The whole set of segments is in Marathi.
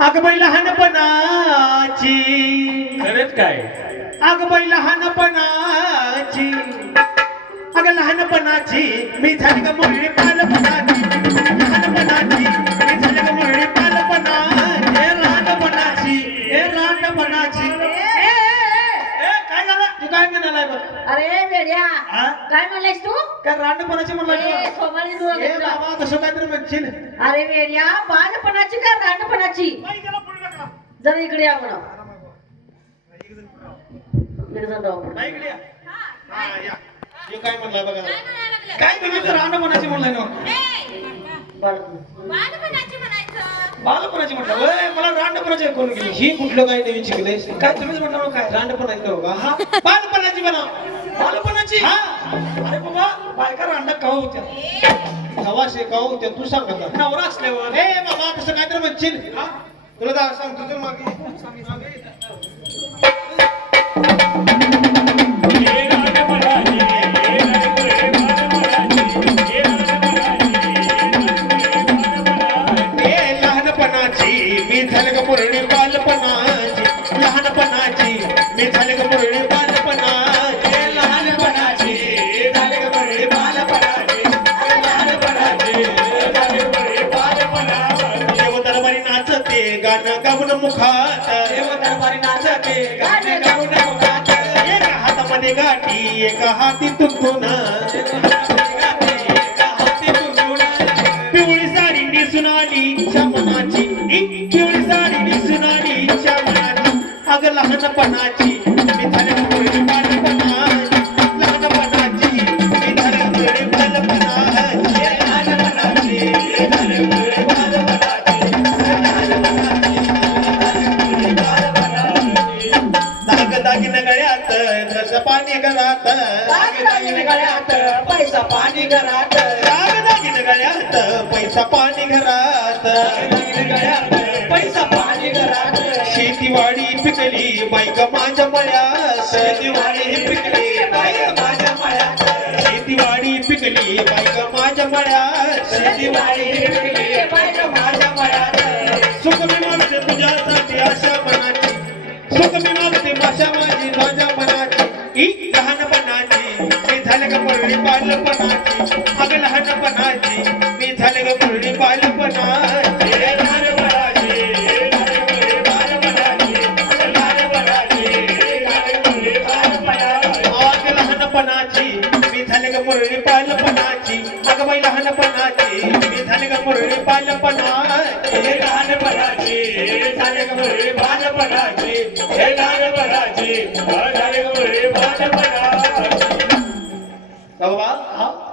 अगं बाई लहानपणाची खरंच काय अगं बाई लहानपणाची अगं लहानपणाची मी झाली ग मुरळी बालपणाची लहानपणाची मी झाली ग मुरळी बालपणाची हे लहानपणाची हे लहानपणाची काय झालं तू काय म्हणालाय बघ अरे वेड्या हा? काय म्हणलायस तू काय लहानपणाची म्हणलाय ए, सोमाली तू ए बाबा तसं काहीतरी म्हणशील अरे वेड्या बालपणाची का रांडपणाची जरा इकडे या म्हणा इकडे जा जाऊ म्हणा. नाही इकडे या. हा, या. हे काय म्हणलाय बघा काय तुम्ही तर लहानपणाची म्हणलाय ना बालपणाची म्हटलं वय मला रांडपणाची कोण गेली ही कुठलं काय नवीन शिकले काय तुम्हीच म्हटलं काय रांडपणाची करू का हा बालपणाची म्हणा बालपणाची हा अरे बाबा बायका रांडा कवा होत्या कवा कवा होत्या तू सांग आता नवरा असल्यावर हे बाबा तसं काहीतरी म्हणशील हा तुला तर सांगतो तर मागे मी झाले का मुरळी बालपणाची लहानपणाची मी झाले का मुरळी बालपणाची लहानपणाची झाले का मुरळी बालपणाची लहानपणाची झाले का मुरळी बालपणाची देव दरबारी नाचते गाणं गाऊन मुखात देव दरबारी नाचते गाणं गाऊन मुखात एका हातामध्ये गाठी एका हाती तुंतून पिवळी साडी नेसून आली श्यामनाची पिवळी साडी नेसून आली श्यामनाची अगं लहानपणाची मी झाले मुरळी बालपणाची लहानपणाची मी झाले मुरळी बालपणाची लहानपणाची मी झाले मुरळी बालपणाची दाग दागिन गळ्यात जसं पाणी घरात दागिन गळ्यात पैसा पाणी घरात दाग दागिन गळ्यात पैसा पाणी घरात पैसा पाणी घरात शेतीवाडी पिकली बाईक माझ्या मळ्यात शेतीवाडी पिकली बाईक माझ्या मळ्यात शेतीवाडी पिकली बाईक माझ्या मळ्यात शेतीवाडी पिकली बाईक माझ्या मळ्यात सुख मी मागते तुझ्यासाठी आशा मनाची सुख मी मागते भाषा माझी माझ्या मनाची ही लहानपणाची मी झाले का मुरळी बालपणाची अगं लहानपणाची मी झाले का मुरळी बालपणाची लहानपणाची मी झाले का मुरळी बालपणाची अगं बाई लहानपणाची मी झाले का मुरळी बालपणाची लहानपणाची झाले का मुरळी बालपणाची हे लहानपणाची झाले का मुरळी बालपणाची बाबा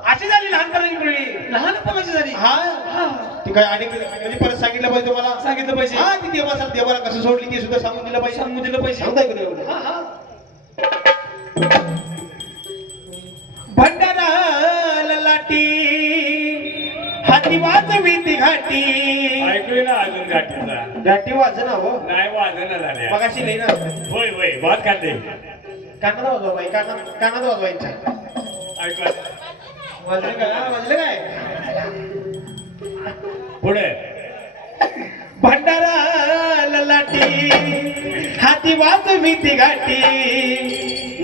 अशी झाली लहानपणाची मुरळी लहानपणाची झाली हा ती काय आणि कधी परत सांगितलं पाहिजे तुम्हाला सांगितलं पाहिजे हा ती देवाला कसं सोडली ते सुद्धा सांगून दिलं पाहिजे सांगताय का एवढं हा हा भंडारा लाटी हाती वाजवी ती घाटी ऐकू ना अजून गाठीचा घाटी वाजना हो नाही वाजना झाल्या मगाशी लई ना होय होय भात खाते कानात वाजवा बाई कानात वाजवायच्या ऐकू वाजले काय पुढे भंडारा लाटी हाती वाजवी ती घाटी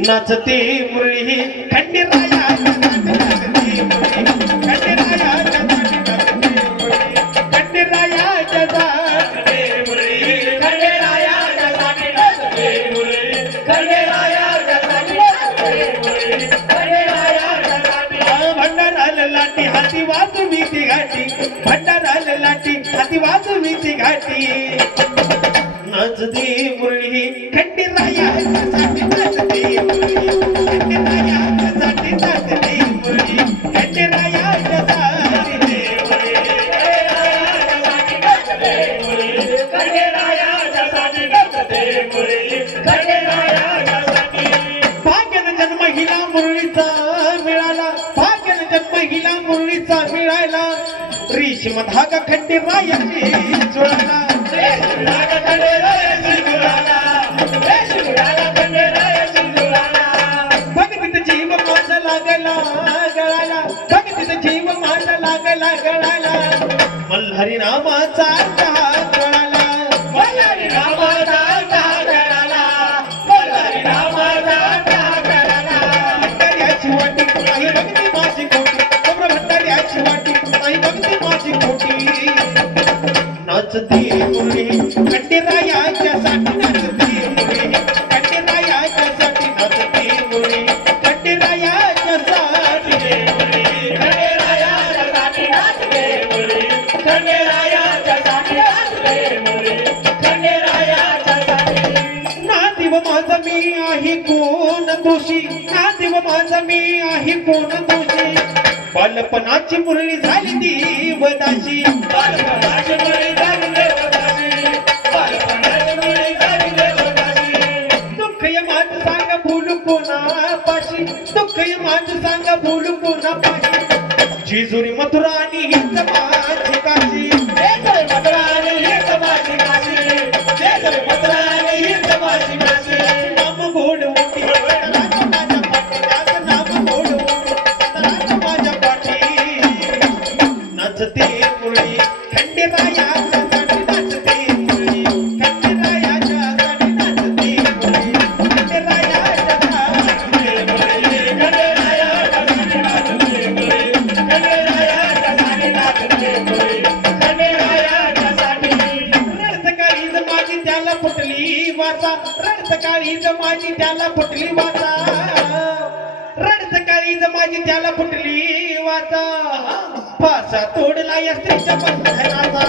नाचते मुरळी खंडेराया भंडारा लाटी हाती वाजवी ती घाटी भंडारा लाटी हाती वाजवी ती घाटी नाचते मुरळी खंडेराया नाचते मुरळी खंडेराया नाचते मुरळी खंडेराया भाग्यानं जन्म हिला मुरळीचा मिळाला भाग्यानं जन्म हिला मुरळीचा मिळाला रेशीम धागा खंडेरायाची जुळाला भगतीत जीव माझा लागला गळाला भगतीत जीव माझा लागला गळाला मल्हार हरिनामाचा चहा कळाला, मला हरिनामाचा चहा कळाला, मला हरिनामाचा चहा कळाला. भंडाऱ्याची वाटी नाही बघती माझी खोटी, कमर भंडाऱ्याची वाटी नाही बघती माझी खोटी. नाचते मुरळी खंडेरायाच्या साठी, नाचते मुरळी खंडेरायाच्या साठी, नाचते मुरळी खंडेरायाच्या साठी. खंडेरायाच्यासाठी नाचते मुरळी, खंडेरायाच्यासाठी नाचते मुरळी, खंडेरायाच्यासाठी. नादेव माझा मी आहे कोण दोषी, नादेव माझा मी आहे कोण दोषी. बालपणाची मुरळी झाली देवदाशी, बालपणाची मुरळी झाली देवदासी, बालपणाची मुरळी झाली देवदासी. दुःख माझं सांग बोलू कोणापाशी, दुःख माझं सांग बोलू कोणापाशी. जेजुरी मथुरा आणि हीच माझी काशी, जेजुरी मथुरा आणि हीच माझी काशी, जेजुरी मथुरा आणि हीच माझी काशी. नाम गोड मोठी राजा माझ्या पाठी, त्याचं नाम गोड मोठी राजा माझ्या पाठी. नाचते मुरळी खंडेरायाच्या साठी, नाचते मुरळी खंडेरायाच्या साठी, नाचते मुरळी खंडेरायाच्या साठी. खंडेरायाच्यासाठी नाचते मुरळी, खंडेरायाच्यासाठी नाचते मुरळी, खंडेरायाच्यासाठी. रडत काळीज माझी त्याला फुटली वाचा, रडत काळीज माझी त्याला फुटली वाचा, रडत काळीज माझी त्याला फुटली वाचा. फासा तोडला या स्त्रीच्या बंधनाचा,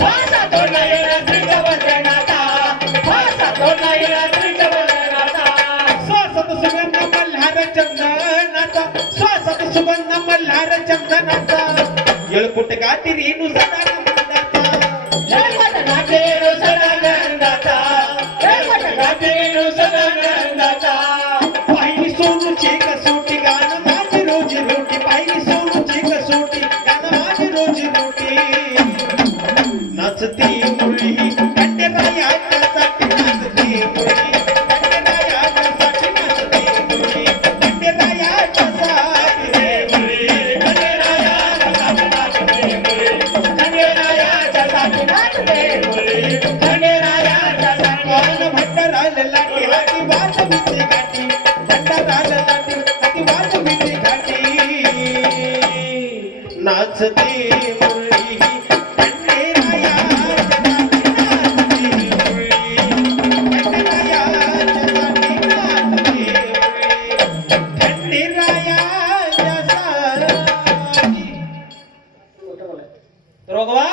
फासा तोडला या रात्रीच्या बंधनाचा, फासा तोडला या रात्रीच्या बंधनाचा. श्वासात सुगंध मल्हार चंदनाचा, श्वासात सुगंध मल्हार चंदनाचा. येळकुट गाती रेणू सदानंदाचा, जयवत गाते सदानंदाचा, जयवत गाते सदानंदाचा. पाहिली सोनूची कसोटी गाणं माझी रोजी रोटी, पाहिली सोनूची कसोटी गाणं माझी रोजी रोटी. नाचते मुरळी खंडेरायाच्या साठी, नाचते मुरळी खंडेरायाच्या साठी, नाचते मुरळी खंडेरायाच्या साठी. खंडेरायाच्यासाठी नाचते मुरळी, खंडेरायाच्यासाठी नाचते मुरळी, खंडेरायाच्यासाठी. कोण भंडाराला लाटी हाती वाजवीची गाठी, भंडाराला लाटी हाती वाजवीची गाठी. नाचते मुरळी खंडेरायाच्या साठी, नाचते मुरळी खंडेरायाच्या साठी, नाचते मुरळी खंडेरायाच्या साठी. रोगवा